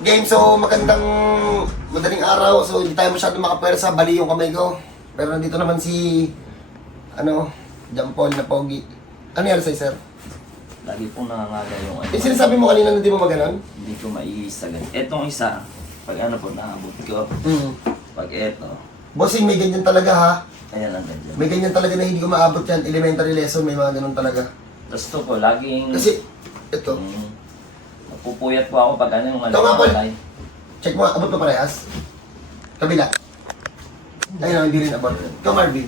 Game, so madaling araw. So hindi tayo masyado makapwersa, bali yung kamay ko. Pero nandito naman si, John Paul na pogi. Ano yan sa'yo, sir? Lagi pong nangangaga yung ano. Sinasabi mo kanina na di mo maganon? Hindi ko maiisagan. Etong isa, pag ano po, naabot ko. Pag eto, Bossing, may ganyan talaga ha. ayan lang ganyan. May ganyan talaga na hindi ko maabot yan. Elementary lesson, may mga ganun talaga. Tapos to po, laging... Kasi, ito. Napupuyat po ako pag ano yung Ito nga, Paul. malay. Check mo, abot pa parehas. Kabila. Ayun, hindi rin abot. Ikaw, Marvin.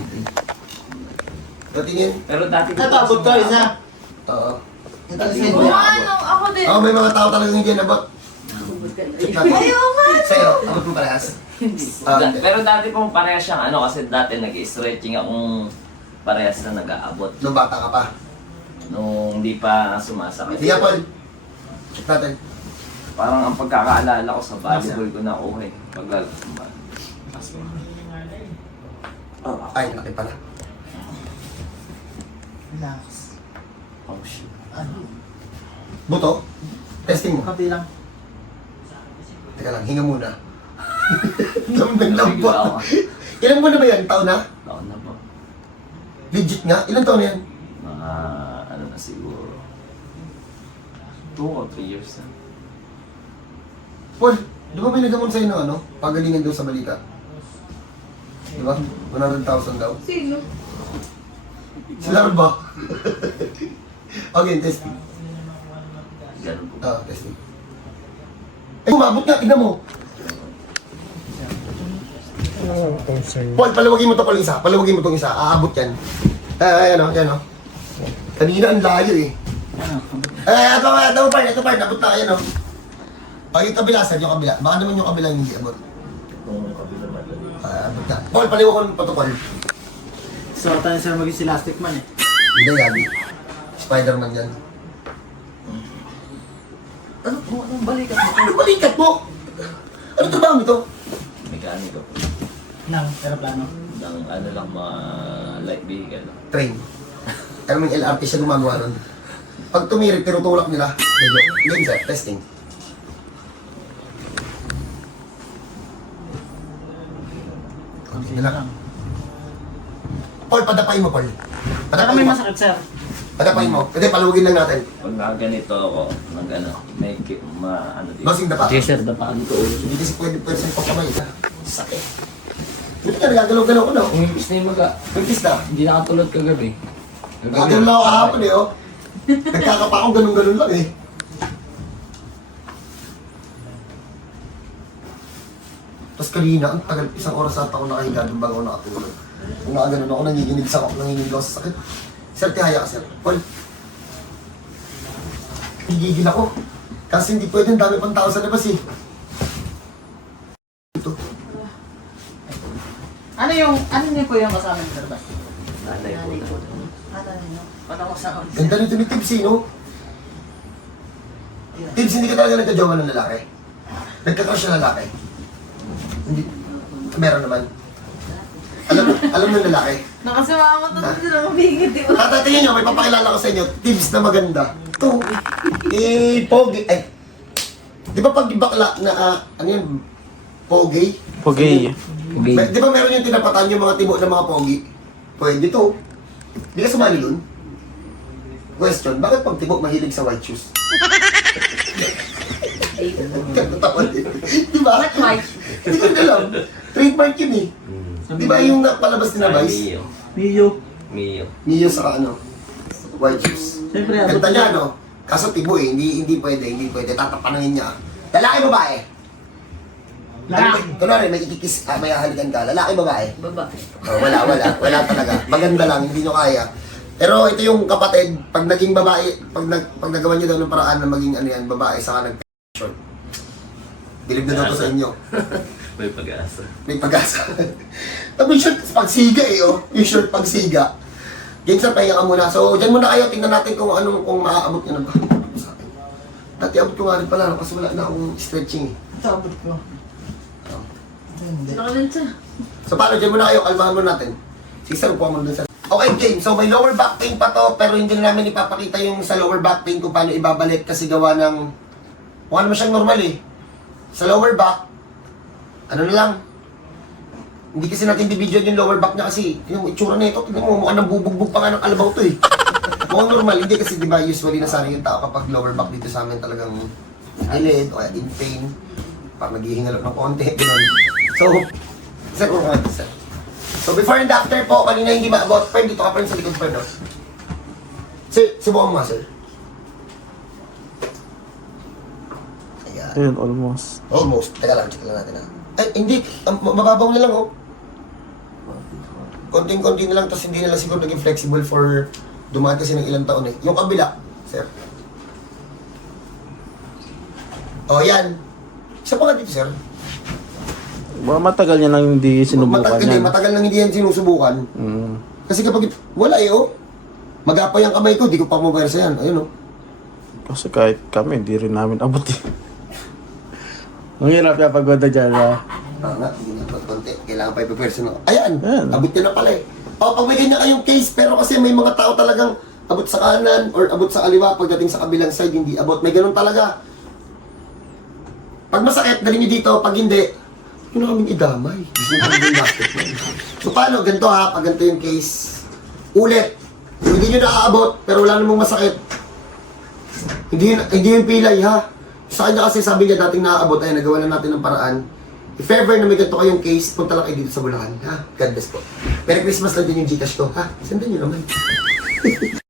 Ito, tingin. Pero dati ko... Ito, abot ko isa. Oo. Ako din. Oo, may mga tao talagang hindi yan abot. Ayaw nga. Sa'yo, abot mo parehas. Hindi. Pero dati pong parehas siyang ano, kasi dati nag-stretching akong parehas na nag-aabot. Nung bata ka pa. Nung hindi pa sumasakit. Sige, Paul. Check natin. Parang ang pagkakaalala ko sa volleyball ko nakuha eh. Paglalakad. Ay, laki pala. Relax. Oh shit. Ano? Buto. Testing mo. Kapi lang. Teka lang, hinga muna. Lambot. Ilan mo na ba yan? Taon na? Taon na po. Legit nga? Ilan taon na yan? Mga ano na siguro 2 or 3 years na. Paul, di ba may nagamon sa'yo ng pagalingan daw sa balita? Di ba? 100,000 daw. Sino? Sila rin ba? Okay, testing. Ganun po. Testing. Eh, umabot nga, tignan mo. Paul, palawagin mo to Paul isa. Palawagin mo tong isa. Aabot yan. Yan o. Kanina ang layo eh. Ito part. Abot na yan o. Yung kabila, sir, yung kabila. Baka naman yung kabila yung hindi abot. Nung kabila madali. Abot na. Paul, paliwakan pa to Paul. So, tayo sir maging si Elastic Man eh. Hindi yan. Spider-Man yan. Ano po? Anong balikat mo? Ano balikat mo? Ano trabaho nito? Mekaniko po. Nang, aeroplano. Ng ano lang mga light vehicle. Train. Alam mo yung LRT siya gumagawa nun. Pag tumirik, tinutulak nila. Medyo. Game set, testing. Konti na lang. Paul, padapain mo, Paul. Baka may masakit sir. Padapain mo. Hindi, palawagin lang natin. Pag nakaganito ako, ng ano, may ano dito. Basing dapa. Yes sir, dapaan ko. Hindi kasi pwede sa pagkamay. Sakit. Hindi ka nagagalaw-galaw ko, no? Umipis na yung maga. Pagkis na. Hindi nakatulad kagabi. Nagagalaw lang ako kahapon eh, oh. Nagkakapa akong ganun-ganun lang eh. Tapos kanina, ang tagal, isang oras ata ako nakahiga doon bago ako nakatulog. Kung nakaganon ako, nanginginig ako sa sakit. Sir, tihaya ka, sir. Paul. Higigil ako. Kasi hindi pwede, ang dami pang tao sa labas eh. Ito. Ano niyo po yung kasama ng sir ba? Nanay po. Ano niyo? Patapos sa ako. Ganda nito ni Tibbs, no? Tibbs, hindi ka talaga nagkajowa ng lalaki? Nagkakrush ng lalaki? Hindi. Meron naman. Alam ng lalaki? Nakasumama to sila mabigit, di ba? Tatatingin nyo, may papakilala ko sa inyo, Tibbs na maganda. Ito. Pogi. Ay. Di ba pag bakla na, ano yun? Pogi? Pogi. Di ba meron yung tinapatan yung mga tibo ng mga pogi? Pwede to. Di ka sumali dun? Question, bakit pag tibo mahilig sa white shoes? Katatawan eh. Di ba? What white? Hindi ko alam. Trademark yun eh. Di ba yung napalabas ni na Vice? Mio. Mio sa white shoes. Siyempre, Ganda niya, no? Kaso tibo eh, hindi pwede. Tatapanungin niya. Lalaki, babae? Lalaki. Kunwari, may ikikis, may hahalikan ka. Lalaki, babae? Baba. Oh, wala talaga. Maganda lang, hindi nyo kaya. Pero ito yung kapatid, pag naging babae, pag nagawa nyo daw ng paraan na maging babae, saka nag-short. Bilib na daw to sa inyo. May pag-asa. May pag-asa. Tapos yung short pagsiga eh, oh. Yung short pagsiga. Game sir, pahinga ka muna. So, dyan muna kayo, tingnan natin kung maaabot nyo na ba. Sa akin. Dati abot ko nga rin pala, no, kasi wala na akong stretching eh. Ito, abot ko. Ito hindi. Nakalan siya. So, paano, dyan muna kayo, kalmahan muna natin. Sige sir, upuan mo dun sir. Okay, game. So, may lower back pain pa to, pero hindi na namin ipapakita yung sa lower back pain kung paano ibabalik kasi gawa ng... Kung ano siyang normal eh. Sa lower back, ano na lang, hindi kasi natin bibidyoan yung lower back niya kasi yung itsura na ito, tignan mo, mukhang nabubugbog pa nga ng kalabaw to eh. Mukhang normal, hindi kasi di ba usually nasanay yung tao kapag lower back dito sa amin talagang gilid o kaya in pain, parang naghihingalap ng konti, gano'n. So, sir, sir. So before and after po, kanina hindi maabot, friend, dito ka pa rin sa likod, friend, no? Sir, subukan mo nga, sir. Ayan. Ayun, almost. Almost. Teka lang, check lang natin ha. Ay, hindi. Mababaw na lang, oh. Konting-konti na lang, tapos hindi na lang siguro naging flexible for dumaan kasi ng ilang taon eh. Yung kabila, sir. Oh, yan. Isa pa nga dito, sir. Baka matagal niya lang hindi sinubukan Hindi, yan. matagal nang hindi yan sinusubukan. Mm. Kasi kapag, wala eh, oh. Magapay ang kamay ko, di ko pa mawersa yan. Ayun, oh. Kasi kahit kami, hindi rin namin abot eh. Ang hirap yung pagoda dyan, ah. Nga, hindi na konti. Kailangan pa ipaperson ako. Ayan, Ayan. abot niya na pala eh. O, pag may ganyan kayong case, pero kasi may mga tao talagang abot sa kanan or abot sa kaliwa, pagdating sa kabilang side, hindi abot. May ganun talaga. Pag masakit, dali niyo dito. Pag hindi, yun na kaming idamay. Gusto mo kami yung basket mo. So, paano? Ganito ha, pag ganito yung case. Ulit. Hindi nyo naaabot, pero wala namang masakit. Hindi yung pilay ha. Sa kanya kasi sabi niya dating naaabot, ay nagawa na natin ng paraan. If ever na may ganito kayong case, punta lang kayo dito sa Bulacan, ha? God bless po. Merry Christmas lang din yung Gcash ko, ha? Sendan nyo naman.